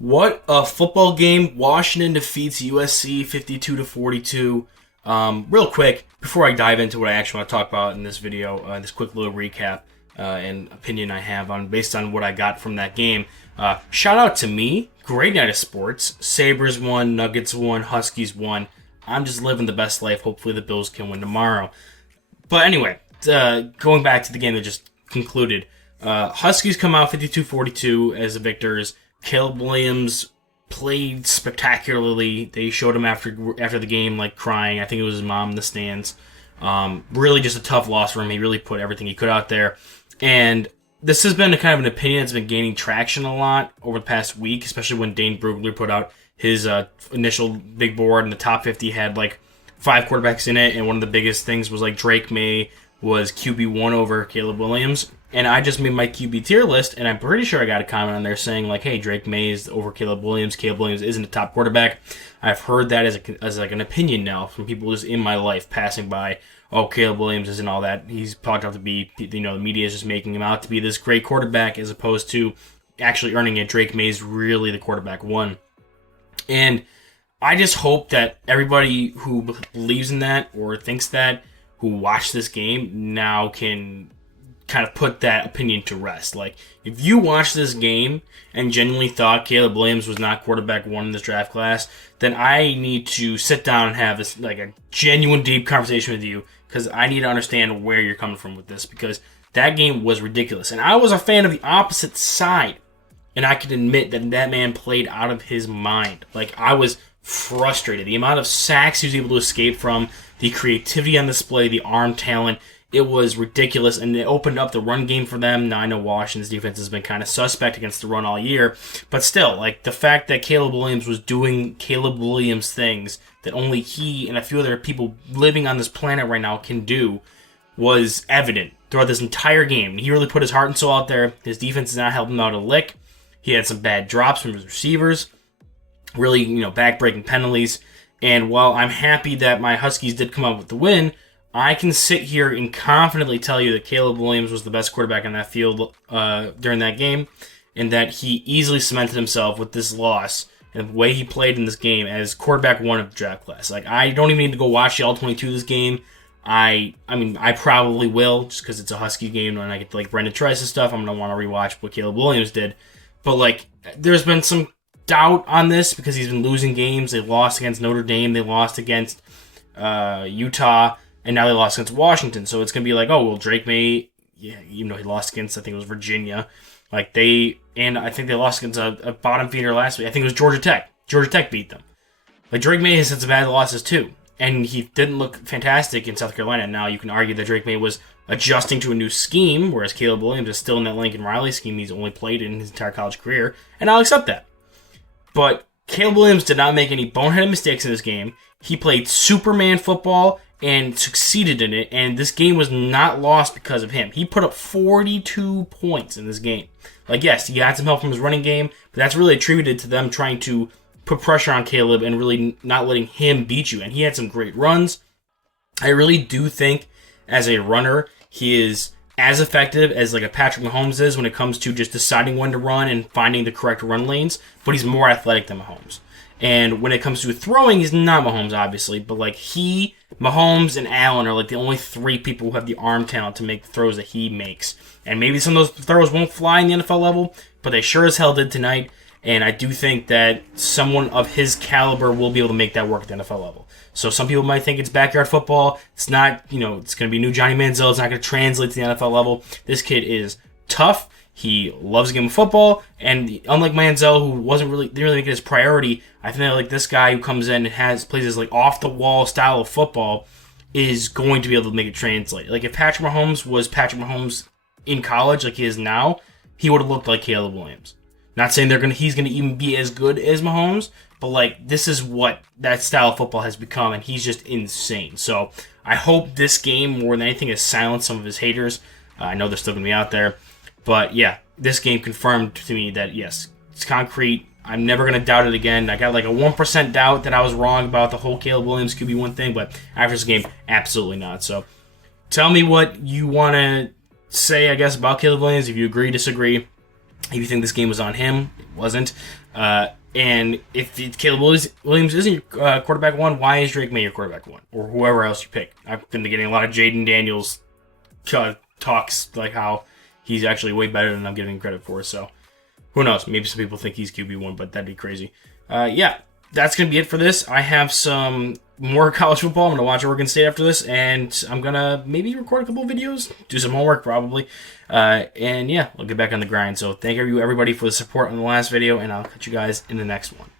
What a football game. Washington defeats USC 52-42. Real quick, before I dive into what I actually want to talk about in this video, this quick little recap and opinion I have based on what I got from that game. Shout out to me. Great night of sports. Sabres won, Nuggets won, Huskies won. I'm just living the best life. Hopefully the Bills can win tomorrow. But anyway, going back to the game that just concluded. Huskies come out 52-42 as the victors. Caleb Williams played spectacularly. They showed him after the game, like crying. I think it was his mom in the stands. Really just a tough loss for him. He really put everything he could out there. And this has been a kind of an opinion that's been gaining traction a lot over the past week, especially when Dane Brugler put out his initial big board, and the top 50 had like 5 quarterbacks in it, and one of the biggest things was like Drake May was QB1 over Caleb Williams. And I just made my QB tier list, and I'm pretty sure I got a comment on there saying, like, hey, Drake May is over Caleb Williams. Caleb Williams isn't a top quarterback. I've heard that as like an opinion now from people just in my life passing by. Oh, Caleb Williams isn't all that. He's talked out to be, the media is just making him out to be this great quarterback as opposed to actually earning it. Drake May is really the quarterback one. And I just hope that everybody who believes in that or thinks that, who watched this game, now can kind of put that opinion to rest. Like, if you watched this game and genuinely thought Caleb Williams was not quarterback one in this draft class, then I need to sit down and have this, like, a genuine deep conversation with you, because I need to understand where you're coming from with this, because that game was ridiculous. And I was a fan of the opposite side, and I can admit that that man played out of his mind. Like, I was frustrated. The amount of sacks he was able to escape from, the creativity on display, the arm talent, it was ridiculous, and it opened up the run game for them. Now, I know Washington's defense has been kind of suspect against the run all year, but still, like, the fact that Caleb Williams was doing Caleb Williams things that only he and a few other people living on this planet right now can do was evident throughout this entire game. He really put his heart and soul out there. His defense is not helping him out a lick. He had some bad drops from his receivers, really, back-breaking penalties. And while I'm happy that my Huskies did come out with the win, I can sit here and confidently tell you that Caleb Williams was the best quarterback on that field during that game, and that he easily cemented himself with this loss and the way he played in this game as quarterback one of the draft class. Like, I don't even need to go watch the All-22 of this game. I mean, I probably will, just because it's a Husky game, and I get like Brendan Trice's stuff. I'm going to want to rewatch what Caleb Williams did. But, like, there's been some doubt on this because he's been losing games. They lost against Notre Dame. They lost against Utah. And now they lost against Washington. So it's going to be like, oh, well, Drake May, yeah, he lost against, I think it was Virginia. And I think they lost against a bottom feeder last week. I think it was Georgia Tech. Georgia Tech beat them. Like, Drake May has had some bad losses too. And he didn't look fantastic in South Carolina. Now you can argue that Drake May was adjusting to a new scheme, whereas Caleb Williams is still in that Lincoln Riley scheme he's only played in his entire college career. And I'll accept that. But Caleb Williams did not make any boneheaded mistakes in this game. He played Superman football and succeeded in it, and this game was not lost because of him. He put up 42 points in this game. Like, yes, he had some help from his running game, but that's really attributed to them trying to put pressure on Caleb and really not letting him beat you. And he had some great runs. I really do think, as a runner, he is as effective as like a Patrick Mahomes is when it comes to just deciding when to run and finding the correct run lanes, but he's more athletic than Mahomes. And when it comes to throwing, he's not Mahomes, obviously, but like Mahomes, and Allen are like the only 3 people who have the arm talent to make the throws that he makes. And maybe some of those throws won't fly in the NFL level, but they sure as hell did tonight. And I do think that someone of his caliber will be able to make that work at the NFL level. So some people might think it's backyard football. It's not, it's going to be new Johnny Manziel. It's not going to translate to the NFL level. This kid is tough. He loves the game of football, and unlike Manziel, who didn't really make it his priority, I think that like this guy who comes in and plays this like off the wall style of football is going to be able to make it translate. Like, if Patrick Mahomes was Patrick Mahomes in college, like he is now, he would have looked like Caleb Williams. Not saying he's gonna even be as good as Mahomes, but like, this is what that style of football has become, and he's just insane. So I hope this game more than anything has silenced some of his haters. I know they're still gonna be out there. But yeah, this game confirmed to me that yes, it's concrete. I'm never going to doubt it again. I got like a 1% doubt that I was wrong about the whole Caleb Williams QB1 thing, but after this game, absolutely not. So tell me what you want to say, I guess, about Caleb Williams, if you agree, disagree. If you think this game was on him, it wasn't. And if Caleb Williams isn't your quarterback one, why is Drake May your quarterback one? Or whoever else you pick. I've been getting a lot of Jaden Daniels talks, like how he's actually way better than I'm giving him credit for. So who knows? Maybe some people think he's QB1, but that'd be crazy. Yeah, that's going to be it for this. I have some more college football. I'm going to watch Oregon State after this, and I'm going to maybe record a couple videos, do some homework probably. And yeah, I'll get back on the grind. So thank you everybody for the support on the last video, and I'll catch you guys in the next one.